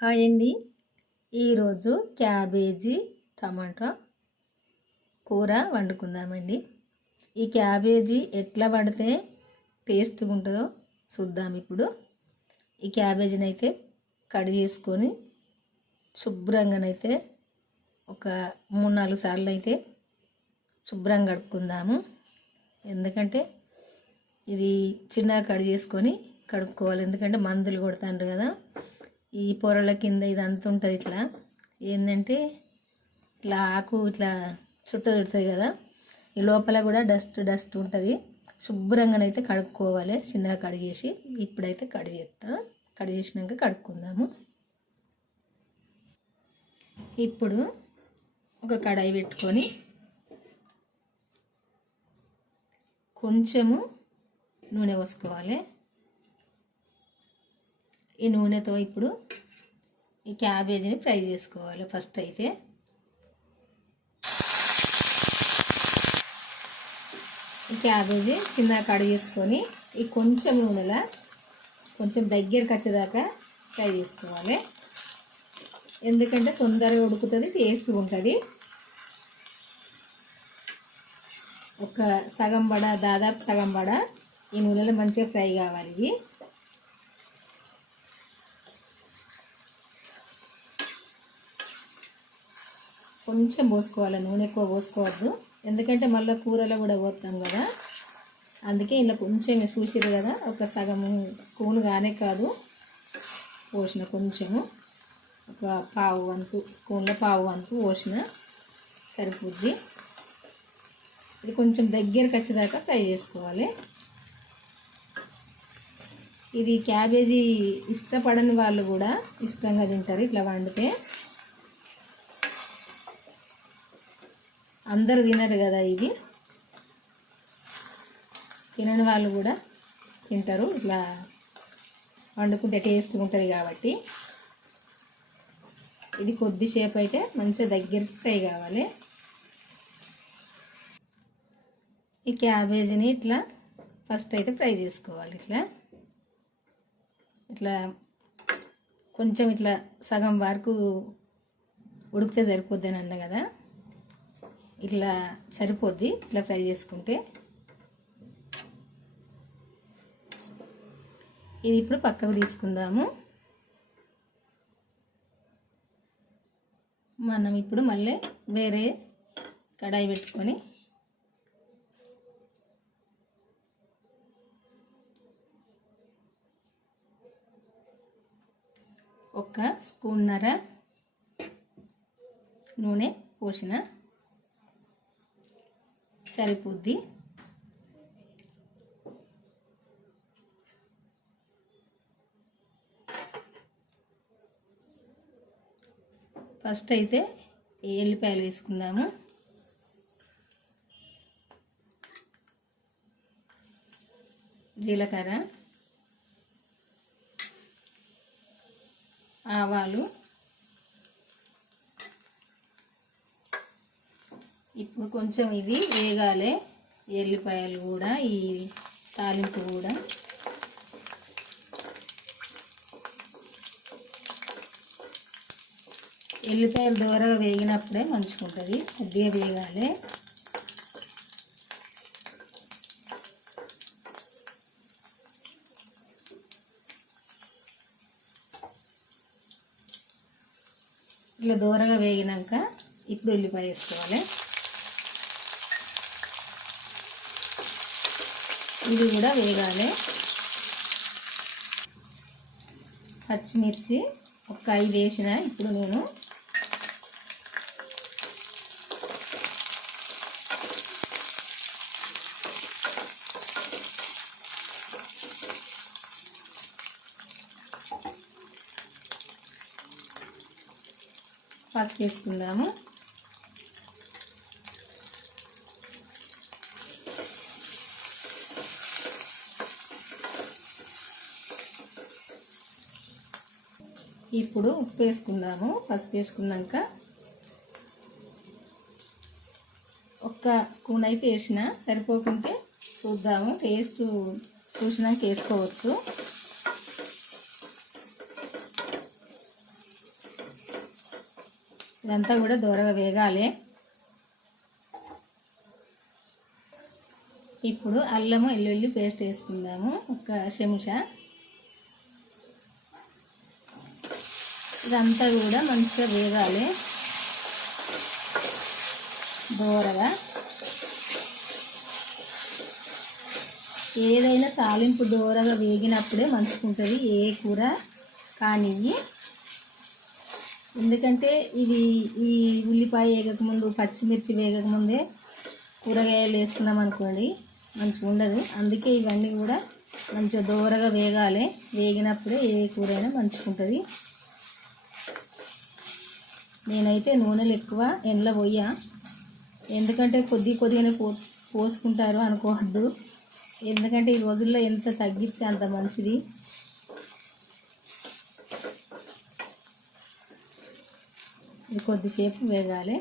Hi అండి. ఈరోజు cabbage టమాటా కూర వండుకుందామండి. ఈ క్యాబేజీ ఎట్లా వండితే టేస్ట్గా ఉంటుందో చూద్దాం. ఇప్పుడు ఈ క్యాబేజీని అయితే కట్ చేసుకొని శుభ్రంగానైతే ఒక 3-4 సార్లు అయితే శుభ్రంగా కడుక్కుందాము. ఎందుకంటే ఇది చిన్నగా కట్ చేసుకొని కడుక్కోవాలి. ఎందుకంటే మందులు కొడతాండ్రు కదా. ఈ పొరల కింద ఇది అంత ఉంటుంది. ఇట్లా ఏంటంటే ఇట్లా ఆకు ఇట్లా చుడుతుంది కదా. ఈ లోపల కూడా డస్ట్ ఉంటుంది. శుభ్రంగానైతే కడుక్కోవాలి. చిన్నగా కడిగేసి ఇప్పుడైతే కడి చేసినాక కడుక్కుందాము. ఇప్పుడు ఒక కడాయి పెట్టుకొని కొంచెము నూనె పోసుకోవాలి. ఈ నూనెతో ఇప్పుడు ఈ క్యాబేజీని ఫ్రై చేసుకోవాలి. ఫస్ట్ అయితే ఈ క్యాబేజీ చిన్నగా కట్ చేసుకొని ఈ కొంచెం నూనెలా కొంచెం దగ్గరకు వచ్చేదాకా ఫ్రై చేసుకోవాలి. ఎందుకంటే తొందరగా ఉడుకుతుంది, టేస్ట్గా ఉంటుంది. ఒక దాదాపు సగం బడ ఈ నూనెలో మంచిగా ఫ్రై కావాలి. కొంచెం పోసుకోవాలి, నూనె ఎక్కువ పోసుకోవద్దు. ఎందుకంటే మళ్ళీ కూరలో కూడా పోతాం కదా. అందుకే ఇలా కొంచెం చూసిరు కదా, ఒక సగము స్పూన్ కానే కాదు పోసిన, కొంచెము ఒక పావు వంతు స్పూన్లో పావు వంతు పోసిన సరిపోద్ది. ఇది కొంచెం దగ్గరకు వచ్చేదాకా ఫ్రై చేసుకోవాలి. ఇది క్యాబేజీ ఇష్టపడని వాళ్ళు కూడా ఇష్టంగా తింటారు ఇట్లా వండితే. అందరూ తినరు కదా, ఇది తినని వాళ్ళు కూడా తింటారు. ఇట్లా వండుకుంటే టేస్ట్గా ఉంటుంది కాబట్టి ఇది కొద్దిసేపు అయితే మంచిగా దగ్గరికి ఫ్రై కావాలి. ఈ క్యాబేజీని ఇట్లా ఫస్ట్ అయితే ఫ్రై చేసుకోవాలి. ఇట్లా కొంచెం ఇట్లా సగం వరకు ఉడికితే సరిపోద్ది అని అన్న కదా. ఇట్లా సరిపోద్ది ఇట్లా ఫ్రై చేసుకుంటే. ఇది ఇప్పుడు పక్కకు తీసుకుందాము. మనం ఇప్పుడు మళ్ళీ వేరే కడాయి పెట్టుకొని ఒక స్పూన్నర నూనె పోసిన సరిపోద్ది. ఫస్ట్ అయితే ఎల్లిపాయలు వేసుకుందాము. జీలకర్ర, ఆవాలు, ఇప్పుడు కొంచెం ఇది వేగాలి. ఎల్లిపాయలు కూడా ఈ తాలింపు కూడా ఎల్లిపాయలు దూరగా వేగినప్పుడే మంచిగా ఉంటుంది. కొద్దిగా వేగాలి. ఇట్లా దూరగా వేగినాక ఇప్పుడు ఉల్లిపాయ వేసుకోవాలి. ఇది కూడా వేగాలి. పచ్చిమిర్చి ఒక 5 వేసిన. ఇప్పుడు నేను పసుపు వేసుకుందాము. ఇప్పుడు ఉప్పు వేసుకుందాము. పసుపు వేసుకున్నాక ఒక్క స్పూన్ అయితే వేసిన, సరిపోకుంటే చూద్దాము, టేస్ట్ చూసినాక వేసుకోవచ్చు. ఇదంతా కూడా దూరగా వేగాలి. ఇప్పుడు అల్లము వెల్లుల్లి పేస్ట్ వేసుకుందాము, ఒక చెంచా. ఇదంతా కూడా మంచిగా వేగాలి దూరగా. ఏదైనా తాలింపు దూరగా వేగినప్పుడే మంచుకుంటుంది ఏ కూర కానీ. ఎందుకంటే ఇది ఈ ఉల్లిపాయ వేగకముందు, పచ్చిమిర్చి వేగకముందే కూరగాయలు వేసుకున్నాం అనుకోండి మంచిగా ఉండదు. అందుకే ఇవన్నీ కూడా మంచిగా దూరగా వేగాలి. వేగినప్పుడే ఏ కూరైనా మంచుకుంటుంది. నేనైతే నూనెలు ఎక్కువ ఎండలో పోయా, ఎందుకంటే కొద్దిగానే పోసుకుంటారు అనుకోవద్దు. ఎందుకంటే ఈ రోజుల్లో ఎంత తగ్గిస్తే అంత మంచిది. ఇది కొద్దిసేపు వేగాలి.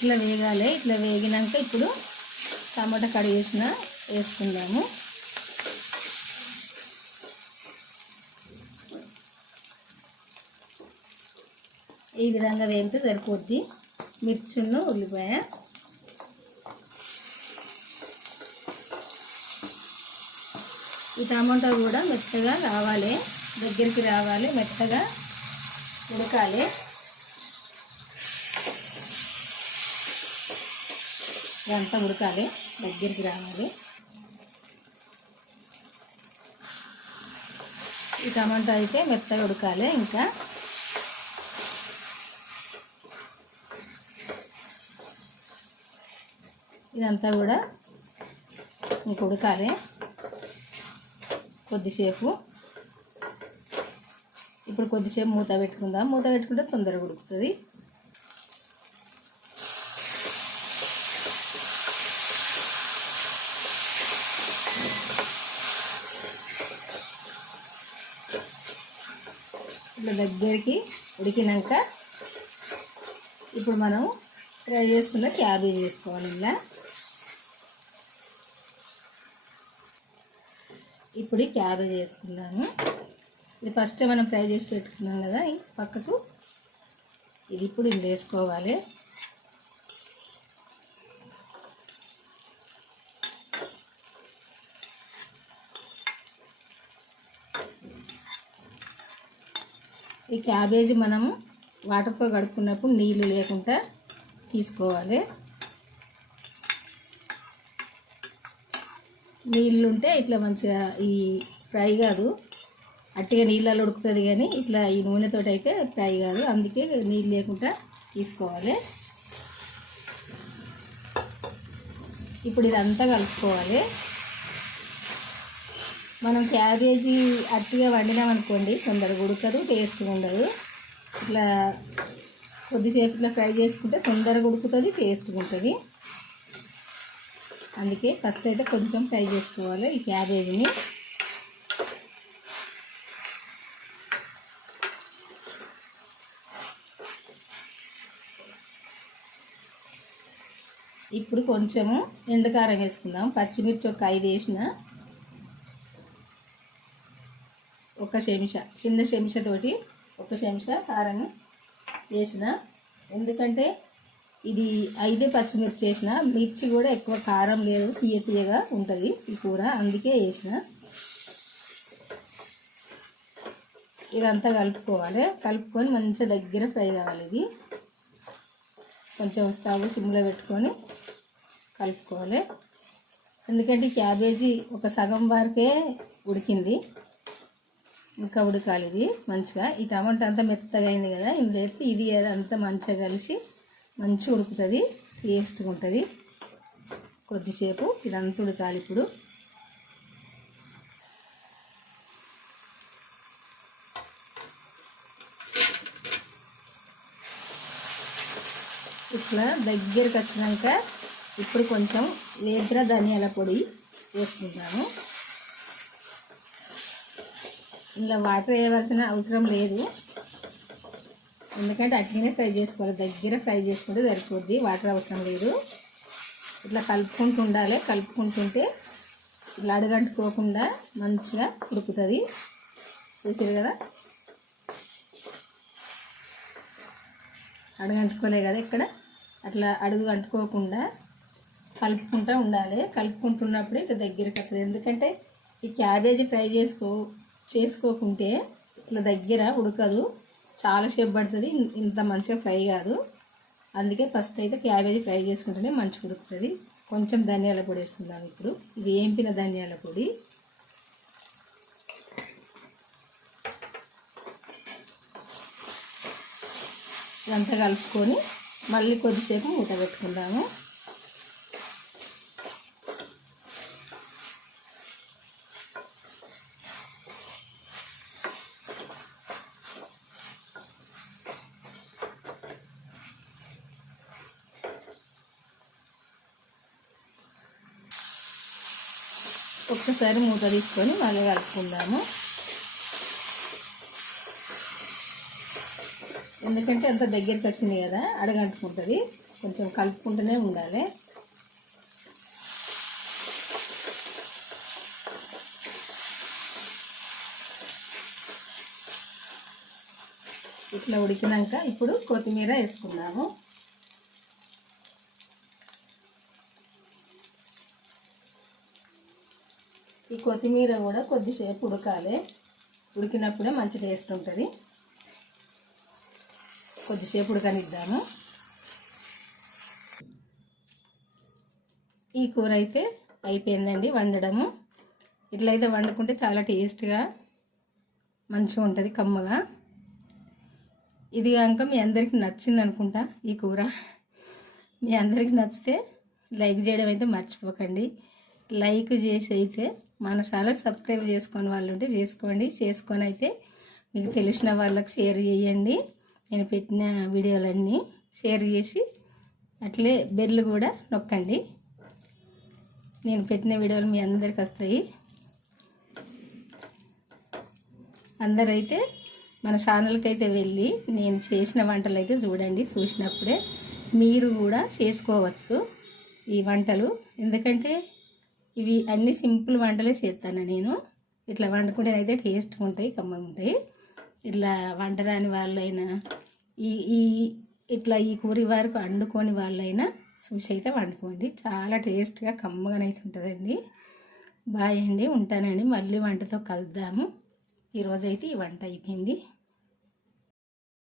ఇట్లా వేగాలి. ఇట్లా వేగినాక ఇప్పుడు టమాటా కడిగేసిన వేసుకుందాము. ఈ విధంగా వేగితే సరిపోద్ది. మిర్చును ఉల్లిపాయ ఈ టమాటా కూడా మెత్తగా రావాలి, దగ్గరికి రావాలి, మెత్తగా ఉడకాలి. ఇదంతా ఉడకాలి, దగ్గరికి రావాలి. ఈ టమాటా అయితే మెత్తగా ఉడకాలి. ఇంకా ఇదంతా కూడా ఇంక ఉడకాలి కొద్దిసేపు. ఇప్పుడు కొద్దిసేపు మూత పెట్టుకుందాం. మూత పెట్టుకుంటే తొందరగా ఉడుకుతుంది. ఇట్లా దగ్గరికి ఉడికినాక ఇప్పుడు మనం ఫ్రై చేసుకున్న క్యాబేజీ వేసుకోవాలి. ఇలా ఇప్పుడు క్యాబేజీ వేసుకుందాము. ఇది ఫస్ట్ మనం ఫ్రై చేసి పెట్టుకున్నాం కదా పక్కకు, ఇది ఇప్పుడు ఇందులో వేసుకోవాలి. ఈ క్యాబేజీ మనము వాటర్తో కడుక్కున్నప్పుడు నీళ్ళు లేకుండా తీసుకోవాలి. నీళ్ళు ఉంటే ఇట్లా మంచిగా ఈ ఫ్రై కాదు, అట్టిగా నీళ్ళలో ఉడుకుతుంది. కానీ ఇట్లా ఈ నూనెతో అయితే ఫ్రై కాదు, అందుకే నీళ్ళు లేకుండా తీసుకోవాలి. ఇప్పుడు ఇదంతా కలుపుకోవాలి. మనం క్యాబేజీ అట్టిగా వండినామనుకోండి తొందరగా ఉడకదు, టేస్ట్గా ఉండదు. ఇట్లా కొద్దిసేపు ఇట్లా ఫ్రై చేసుకుంటే తొందరగా ఉడుకుతుంది, టేస్ట్గా ఉంటుంది. అందుకే ఫస్ట్ అయితే కొంచెం ఫ్రై చేసుకోవాలి ఈ క్యాబేజీని. ఇప్పుడు కొంచెము ఎండుకారం వేసుకుందాం. పచ్చిమిర్చి ఒక 5 వేసిన, ఒక చెంచా, చిన్న చెంచాతోటి ఒక చెంచా కారం వేసిన. ఎందుకంటే ఇది 5 పచ్చిమిర్చి వేసిన. మిర్చి కూడా ఎక్కువ కారం లేదు, తీయగా ఉంటుంది ఈ కూర, అందుకే వేసిన. ఇదంతా కలుపుకోవాలి. కలుపుకొని మంచిగా దగ్గర ఫ్రై కావాలి. ఇది కొంచెం స్టవ్ సిమ్లో పెట్టుకొని కలుపుకోవాలి. ఎందుకంటే క్యాబేజీ ఒక సగం వరకే ఉడికింది, ఇంకా ఉడకాలి ఇది మంచిగా. ఈ టమాటా అంతా మెత్తగా అయింది కదా, ఇందులో వేస్తే ఇది అంతా మంచిగా కలిసి మంచిగా ఉడుకుతుంది, టేస్ట్గా ఉంటుంది. కొద్దిసేపు ఇదంతా ఉడకాలి. ఇప్పుడు ఇట్లా దగ్గరికి వచ్చినాక ఇప్పుడు కొంచెం వేగిన ధనియాల పొడి వేసుకుంటాము. ఇలా వాటర్ వేయవలసిన అవసరం లేదు, ఎందుకంటే అట్లనే ఫ్రై చేసుకోవాలి. దగ్గర ఫ్రై చేసుకుంటే సరిపోద్ది, వాటర్ అవసరం లేదు. ఇట్లా కలుపుకుంటూ ఉండాలి. కలుపుకుంటుంటే ఇట్లా అడుగంటుకోకుండా మంచిగా ఉడుకుతుంది. చూసారు కదా, అడుగు అంటుకోలే కదా ఇక్కడ. అట్లా అడుగు అంటుకోకుండా కలుపుకుంటూ ఉండాలి. కలుపుకుంటున్నప్పుడే ఇట్లా దగ్గరికి వస్తుంది. ఎందుకంటే ఈ క్యాబేజీ ఫ్రై చేసుకోకుంటే ఇట్లా దగ్గర ఉడకదు, చాలా సేపు పడుతుంది, ఇంత మంచిగా ఫ్రై కాదు. అందుకే ఫస్ట్ అయితే క్యాబేజీ ఫ్రై చేసుకుంటేనే మంచిగా ఉడుకుతుంది. కొంచెం ధనియాల పొడి వేసుకుందాం ఇప్పుడు. ఇది ఏంపిన ధనియాల పొడి. ఇదంతా కలుపుకొని మళ్ళీ కొద్దిసేపు మూత పెట్టుకుందాము. ఒక్కసారి మూత తీసుకొని మళ్ళీ కలుపుకుందాము. ఎందుకంటే అంత దగ్గరికి వచ్చింది కదా, అడగంటుకుంటుంది. కొంచెం కలుపుకుంటూనే ఉండాలి. ఇట్లా ఉడికినాక ఇప్పుడు కొత్తిమీర వేసుకుందాము. ఈ కొత్తిమీర కూడా కొద్దిసేపు ఉడకాలి. ఉడికినప్పుడే మంచి టేస్ట్ ఉంటుంది. కొద్దిసేపు ఉడకనిద్దాము. ఈ కూర అయితే అయిపోయిందండి వండడము. ఇట్లయితే వండుకుంటే చాలా టేస్ట్గా మంచిగా ఉంటుంది, కమ్మగా. ఇది కనుక మీ అందరికీ నచ్చింది అనుకుంటా. ఈ కూర మీ అందరికీ నచ్చితే లైక్ చేయడం అయితే మర్చిపోకండి. లైక్ చేసి అయితే మన ఛానల్ సబ్స్క్రైబ్ చేసుకొని వాళ్ళు ఉంటే చేసుకోండి. చేసుకొని అయితే మీకు తెలిసిన వాళ్ళకి షేర్ చేయండి. నేను పెట్టిన వీడియోలన్నీ షేర్ చేసి అట్లే బెల్ కూడా నొక్కండి. నేను పెట్టిన వీడియోలు మీ అందరికి వస్తాయి. అందరైతే మన ఛానల్కి అయితే వెళ్ళి నేను చేసిన వంటలు అయితే చూడండి. చూసినప్పుడే మీరు కూడా చేసుకోవచ్చు ఈ వంటలు. ఎందుకంటే ఇవి అన్ని సింపుల్ వంటలే చేస్తాను నేను. ఇట్లా వండుకుంటేనైతే టేస్ట్గా ఉంటాయి, కమ్మగా ఉంటాయి. ఇట్లా వంటరాని వాళ్ళైనా ఇట్లా ఈ కూర వరకు వండుకొని వాళ్ళైనా చూసి అయితే వండుకోండి. చాలా టేస్ట్గా కమ్మగానైతే ఉంటుందండి. బాయ్ అండి, ఉంటానండి. మళ్ళీ వంటతో కలుద్దాము. ఈరోజైతే ఈ వంట అయిపోయింది.